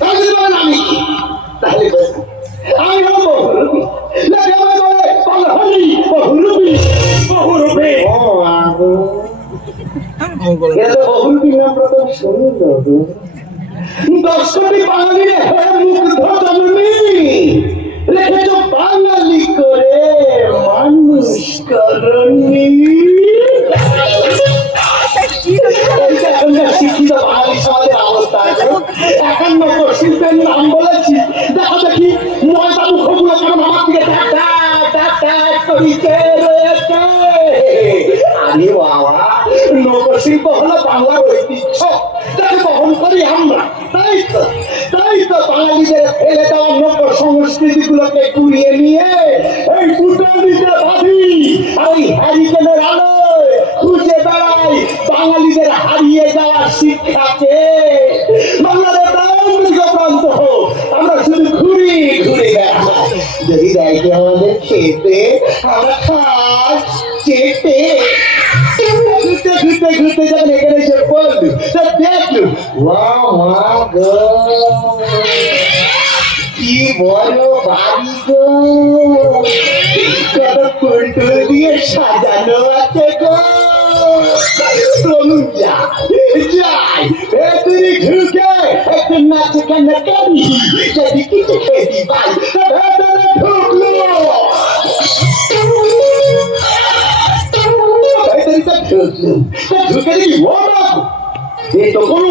তাহলে বলেন আমি কি? তাহলে বলেন আমি হব বহুরূপী নাকি আমি বলে হরি বহুরূপী বহুরূপী ও আগো এটা বহুরূপী নাম প্রথম সুন্দর 10টি বাঙালির মুগ্ধ জননী রেখেছ বাঙালি করে মানুষ করণী শিক্ষিত বাঙালি সমাজের অবস্থা 51 শিল্পের নাম বলেছি দেখা দেখি ময়দা মুখগুলো কেমন আমার দিকে করিতে রয়েছে আরে বাবা লোকশিল্প হলো বাংলার ঐতিহ্য তাকে বহন করি আমরা তাই তো বাঙালিদের ফেলে দেওয়া লোক সংস্কৃতি গুলোকে কুড়িয়ে নিয়ে এই পুটলিতে ভাবি আর হ্যারিকেনের আলোয় খুঁজে বেড়াই বাঙালিদের হারিয়ে যাওয়া শিক্ষাকে বাংলাদেশ প্রান্ত হোক আমরা শুধু ঘুরে ঘুরে বেড়াই যদি দেখে আমাদের খেতে আমরা খাই চেটে ঘুরতে ঘুরতে যখন এখানে এসে পড়লু তা দেখলু কি বলো বাড়ি গো কত ফুল টুল দিয়ে সাজানো আছে গো যাই তুমি ঢুকে একটু নাচে কেন করি যদি কিছু খেতে পাই ভেতরে ঢুকলো ঢুকে দেখি ও এ তো কোনো